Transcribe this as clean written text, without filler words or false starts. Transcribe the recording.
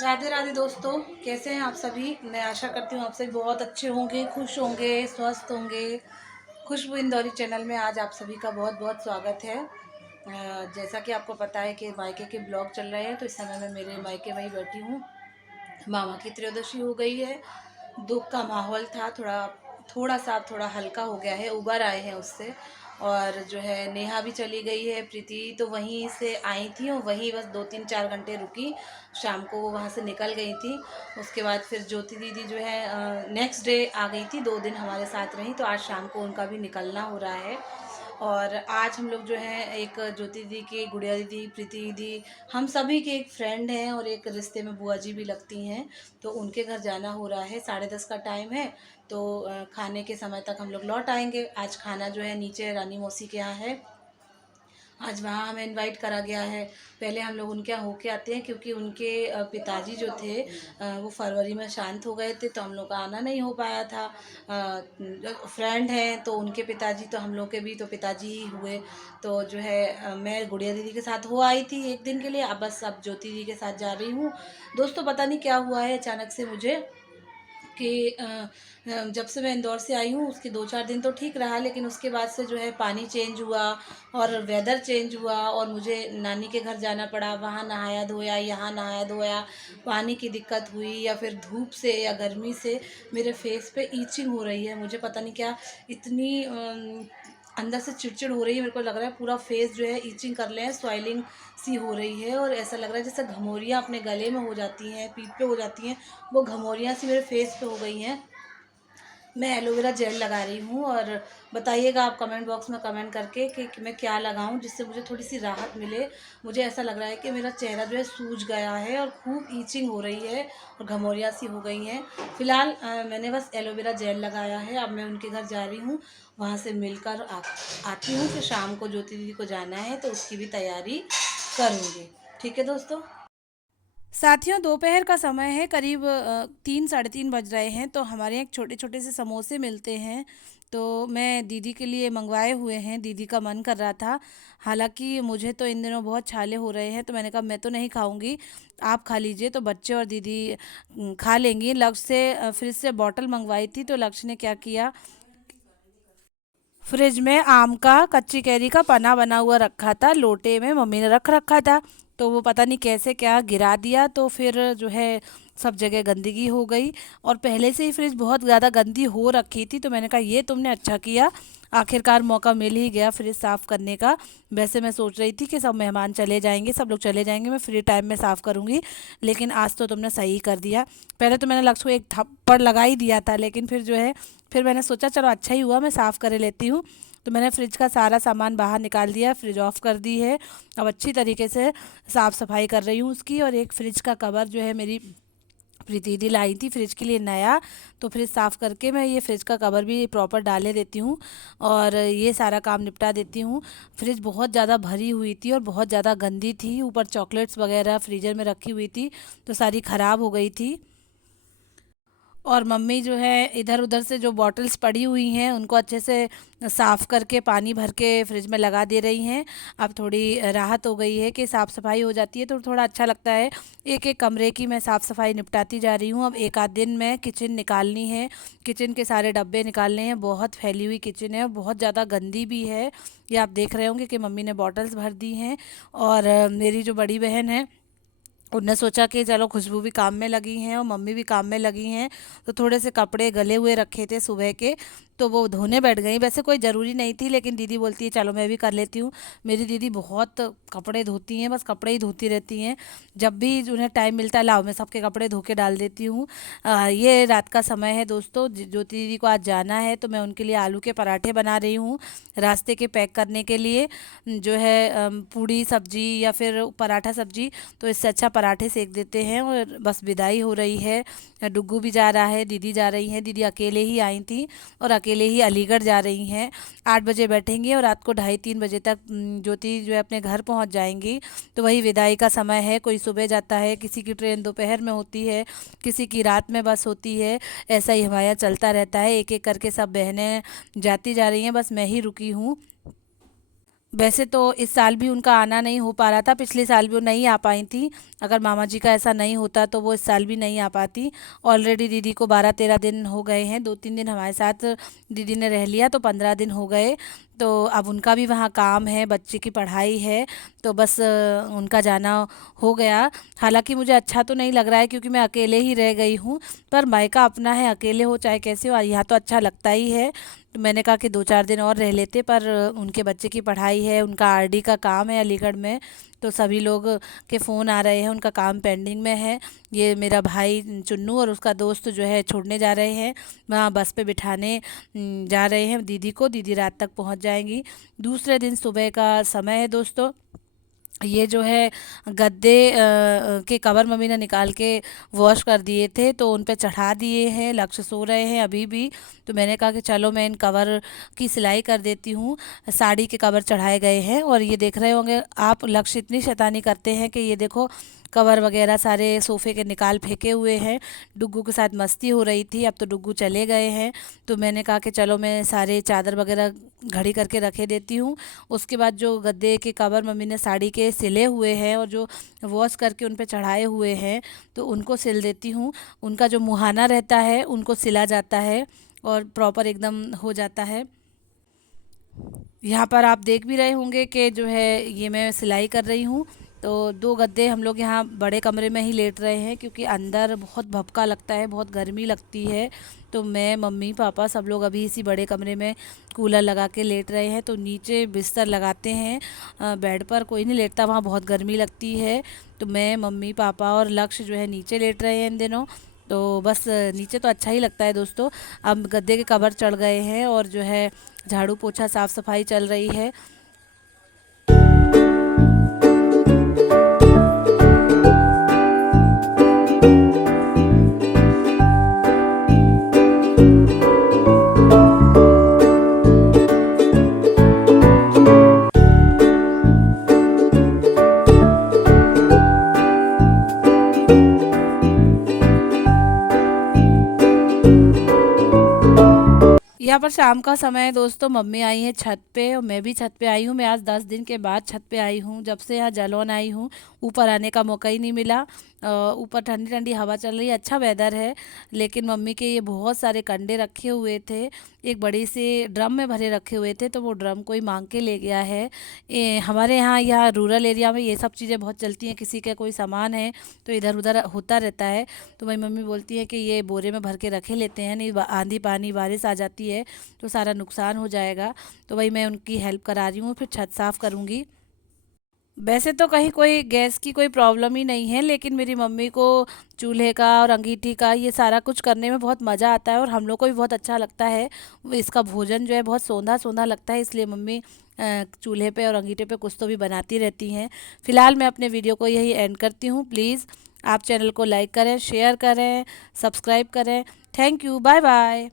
राधे राधे दोस्तों, कैसे हैं आप सभी। मैं आशा करती हूँ आप सभी बहुत अच्छे होंगे, खुश होंगे, स्वस्थ होंगे। खुशबू इंदौरी चैनल में आज आप सभी का बहुत बहुत स्वागत है। जैसा कि आपको पता है कि मायके के ब्लॉग चल रहे हैं, तो इस समय मैं मेरे मायके वहीं बैठी हूँ। मामा की त्रयोदशी हो गई है। दुख का माहौल था, थोड़ा हल्का हो गया है, उबर आए हैं उससे। और जो है नेहा भी चली गई है, प्रीति तो वहीं से आई थी और वहीं बस 2-3-4 घंटे रुकी। शाम को वो वहाँ से निकल गई थी। उसके बाद फिर ज्योति दीदी जो है नेक्स्ट डे आ गई थी, 2 दिन हमारे साथ रही, तो आज शाम को उनका भी निकलना हो रहा है। और आज हम लोग जो हैं एक ज्योति दीदी की, गुड़िया दीदी, प्रीति दीदी, हम सभी के एक फ्रेंड हैं और एक रिश्ते में बुआ जी भी लगती हैं, तो उनके घर जाना हो रहा है। 10:30 का टाइम है, तो खाने के समय तक हम लोग लौट आएंगे। आज खाना जो है नीचे रानी मौसी के यहाँ है, आज वहाँ हमें इनवाइट करा गया है। पहले हम लोग उनके यहाँ होके आते हैं, क्योंकि उनके पिताजी जो थे वो फरवरी में शांत हो गए थे, तो हम लोग का आना नहीं हो पाया था। फ्रेंड हैं तो उनके पिताजी, तो हम लोग के भी तो पिताजी ही हुए। तो जो है मैं गुड़िया दीदी के साथ हो आई थी एक दिन के लिए, अब ज्योति दीदी के साथ जा रही हूँ। दोस्तों पता नहीं क्या हुआ है अचानक से मुझे कि जब से मैं इंदौर से आई हूँ उसके 2-4 दिन तो ठीक रहा, लेकिन उसके बाद से जो है पानी चेंज हुआ और वेदर चेंज हुआ और मुझे नानी के घर जाना पड़ा। वहाँ नहाया धोया, यहाँ नहाया धोया, पानी की दिक्कत हुई या फिर धूप से या गर्मी से मेरे फेस पे ईचिंग हो रही है। मुझे पता नहीं क्या इतनी अंदर से चिड़चिड़ हो रही है। मेरे को लग रहा है पूरा फेस जो है ईचिंग कर ले, स्वेलिंग सी हो रही है और ऐसा लग रहा है जैसे घमौरियाँ अपने गले में हो जाती हैं, पीठ पे हो जाती हैं, वो घमौरियाँ सी मेरे फेस पे हो गई हैं। मैं एलोवेरा जेल लगा रही हूँ और बताइएगा आप कमेंट बॉक्स में कमेंट करके कि मैं क्या लगाऊं जिससे मुझे थोड़ी सी राहत मिले। मुझे ऐसा लग रहा है कि मेरा चेहरा जो है सूज गया है और खूब ईचिंग हो रही है और घमौरियाँ सी हो गई हैं। फ़िलहाल मैंने बस एलोवेरा जेल लगाया है। अब मैं उनके घर जा रही हूँ, वहाँ से मिलकर आती हूँ। फिर शाम को ज्योति दीदी को जाना है तो उसकी भी तैयारी करूँगी। ठीक है दोस्तों। साथियों, दोपहर का समय है, करीब 3-3:30 बज रहे हैं। तो हमारे यहाँ छोटे छोटे से समोसे मिलते हैं, तो मैं दीदी के लिए मंगवाए हुए हैं। दीदी का मन कर रहा था, हालांकि मुझे तो इन दिनों बहुत छाले हो रहे हैं, तो मैंने कहा मैं तो नहीं खाऊंगी, आप खा लीजिए। तो बच्चे और दीदी खा लेंगी। लक्ष्य से फ्रिज से बॉटल मंगवाई थी, तो लक्ष्य ने क्या किया, फ्रिज में आम का, कच्ची कैरी का पन्ना बना हुआ रखा था, लोटे में मम्मी ने रख रखा था। तो वो पता नहीं कैसे क्या गिरा दिया, तो फिर जो है सब जगह गंदगी हो गई। और पहले से ही फ्रिज बहुत ज़्यादा गंदी हो रखी थी, तो मैंने कहा ये तुमने अच्छा किया, आखिरकार मौका मिल ही गया फ्रिज साफ़ करने का। वैसे मैं सोच रही थी कि सब मेहमान चले जाएंगे, सब लोग चले जाएंगे, मैं फ्री टाइम में साफ़ करूँगी, लेकिन आज तो तुमने सही कर दिया। पहले तो मैंने लक्ष्य को एक थप्पड़ लगा ही दिया था, लेकिन फिर जो है फिर मैंने सोचा चलो अच्छा ही हुआ, मैं साफ़ कर लेती हूँ। तो मैंने फ्रिज का सारा सामान बाहर निकाल दिया, फ्रिज ऑफ कर दी है। अब अच्छी तरीके से साफ़ सफाई कर रही हूँ उसकी। और एक फ्रिज का कवर जो है मेरी प्रीति दी लाई थी फ्रिज के लिए नया, तो फ्रिज साफ़ करके मैं ये फ्रिज का कवर भी प्रॉपर डाले देती हूँ और ये सारा काम निपटा देती हूँ। फ्रिज बहुत ज़्यादा भरी हुई थी और बहुत ज़्यादा गंदी थी, ऊपर चॉकलेट्स वगैरह फ्रीजर में रखी हुई थी, तो सारी ख़राब हो गई थी। और मम्मी जो है इधर उधर से जो बॉटल्स पड़ी हुई हैं उनको अच्छे से साफ़ करके पानी भर के फ्रिज में लगा दे रही हैं। अब थोड़ी राहत हो गई है कि साफ़ सफाई हो जाती है तो थोड़ा अच्छा लगता है। एक एक कमरे की मैं साफ़ सफाई निपटाती जा रही हूँ। अब एक आध दिन में किचन निकालनी है, किचन के सारे डब्बे निकालने हैं। बहुत फैली हुई किचन है और बहुत ज़्यादा गंदी भी है। ये आप देख रहे होंगे कि मम्मी ने बॉटल्स भर दी हैं। और मेरी जो बड़ी बहन है उनने सोचा कि चलो खुशबू भी काम में लगी हैं और मम्मी भी काम में लगी हैं, तो थोड़े से कपड़े गले हुए रखे थे सुबह के, तो वो धोने बैठ गई। वैसे कोई ज़रूरी नहीं थी, लेकिन दीदी बोलती है चलो मैं भी कर लेती हूँ। मेरी दीदी बहुत कपड़े धोती हैं, बस कपड़े ही धोती रहती हैं। जब भी उन्हें टाइम मिलता है लाओ मैं सबके कपड़े धो के डाल देती हूँ। ये रात का समय है दोस्तों, ज्योति दीदी को आज जाना है, तो मैं उनके लिए आलू के पराठे बना रही हूँ रास्ते के पैक करने के लिए। जो है पूड़ी सब्जी या फिर पराठा सब्जी, तो इससे अच्छा पराठे सेक देते हैं। और बस विदाई हो रही है, डुग्गू भी जा रहा है, दीदी जा रही हैं। दीदी अकेले ही आई थी और अकेले ही अलीगढ़ जा रही हैं। 8 बजे बैठेंगी और रात को 2:30-3 बजे तक ज्योति जो है अपने घर पहुंच जाएंगी। तो वही विदाई का समय है। कोई सुबह जाता है, किसी की ट्रेन दोपहर में होती है, किसी की रात में बस होती है। ऐसा ही हमारे यहाँ चलता रहता है, एक एक करके सब बहनें जाती जा रही हैं, बस मैं ही रुकी हूँ। वैसे तो इस साल भी उनका आना नहीं हो पा रहा था, पिछले साल भी वो नहीं आ पाई थी। अगर मामा जी का ऐसा नहीं होता तो वो इस साल भी नहीं आ पाती। ऑलरेडी दीदी को 12-13 दिन हो गए हैं, 2-3 दिन हमारे साथ दीदी ने रह लिया तो 15 दिन हो गए। तो अब उनका भी वहाँ काम है, बच्चे की पढ़ाई है, तो बस उनका जाना हो गया। हालांकि मुझे अच्छा तो नहीं लग रहा है क्योंकि मैं अकेले ही रह गई हूँ, पर मायका अपना है, अकेले हो चाहे कैसे हो, यहाँ तो अच्छा लगता ही है। तो मैंने कहा कि 2-4 दिन और रह लेते, पर उनके बच्चे की पढ़ाई है, उनका आरडी का काम है अलीगढ़ में, तो सभी लोग के फ़ोन आ रहे हैं, उनका काम पेंडिंग में है। ये मेरा भाई चुन्नू और उसका दोस्त जो है छोड़ने जा रहे हैं, वहाँ बस पे बिठाने जा रहे हैं दीदी को। दीदी रात तक पहुँच जाएंगी। दूसरे दिन सुबह का समय है दोस्तों। ये जो है गद्दे के कवर मम्मी ने निकाल के वॉश कर दिए थे, तो उन पे चढ़ा दिए हैं। लक्ष्य सो रहे हैं अभी भी, तो मैंने कहा कि चलो मैं इन कवर की सिलाई कर देती हूँ। साड़ी के कवर चढ़ाए गए हैं और ये देख रहे होंगे आप, लक्ष्य इतनी शैतानी करते हैं कि ये देखो कवर वगैरह सारे सोफ़े के निकाल फेंके हुए हैं। डुग्गू के साथ मस्ती हो रही थी, अब तो डुग्गू चले गए हैं, तो मैंने कहा कि चलो मैं सारे चादर वगैरह घड़ी करके रखे देती हूँ। उसके बाद जो गद्दे के कवर मम्मी ने साड़ी के सिले हुए हैं और जो वॉश करके उन पे चढ़ाए हुए हैं, तो उनको सिल देती हूँ। उनका जो मुहाना रहता है उनको सिला जाता है और प्रॉपर एकदम हो जाता है। यहाँ पर आप देख भी रहे होंगे कि जो है ये मैं सिलाई कर रही हूँ। तो 2 गद्दे हम लोग यहाँ बड़े कमरे में ही लेट रहे हैं क्योंकि अंदर बहुत भपका लगता है, बहुत गर्मी लगती है। तो मैं मम्मी पापा सब लोग अभी इसी बड़े कमरे में कूलर लगा के लेट रहे हैं। तो नीचे बिस्तर लगाते हैं, बेड पर कोई नहीं लेटता, वहाँ बहुत गर्मी लगती है। तो मैं मम्मी पापा और लक्ष्य जो है नीचे लेट रहे हैं इन दिनों। तो बस नीचे तो अच्छा ही लगता है दोस्तों। अब गद्दे के कवर चढ़ गए हैं और जो है झाड़ू पोछा साफ सफाई चल रही है। यहाँ पर शाम का समय है दोस्तों, मम्मी आई है छत पे और मैं भी छत पे आई हूँ। मैं आज 10 दिन के बाद छत पे आई हूँ, जब से यहाँ जलौन आई हूँ ऊपर आने का मौका ही नहीं मिला। ऊपर ठंडी ठंडी हवा चल रही है, अच्छा वेदर है। लेकिन मम्मी के ये बहुत सारे कंडे रखे हुए थे, एक बड़ी सी ड्रम में भरे रखे हुए थे, तो वो ड्रम कोई मांग के ले गया है। हमारे यहाँ रूरल एरिया में ये सब चीज़ें बहुत चलती हैं, किसी का कोई सामान है तो इधर उधर होता रहता है। तो मेरी मम्मी बोलती है कि ये बोरे में भर के रखे लेते हैं, नहीं आंधी पानी बारिश आ जाती है तो सारा नुकसान हो जाएगा। तो वही मैं उनकी हेल्प करा रही हूँ, फिर छत साफ़ करूँगी। वैसे तो कहीं कोई गैस की कोई प्रॉब्लम ही नहीं है, लेकिन मेरी मम्मी को चूल्हे का और अंगीठी का ये सारा कुछ करने में बहुत मज़ा आता है और हम लोग को भी बहुत अच्छा लगता है। इसका भोजन जो है बहुत सोंधा सोंधा लगता है, इसलिए मम्मी चूल्हे पे और अंगीठे पे कुछ तो भी बनाती रहती हैं। फिलहाल मैं अपने वीडियो को यही एंड करती हूँ। प्लीज़ आप चैनल को लाइक करें, शेयर करें, सब्सक्राइब करें। Thank you, bye bye.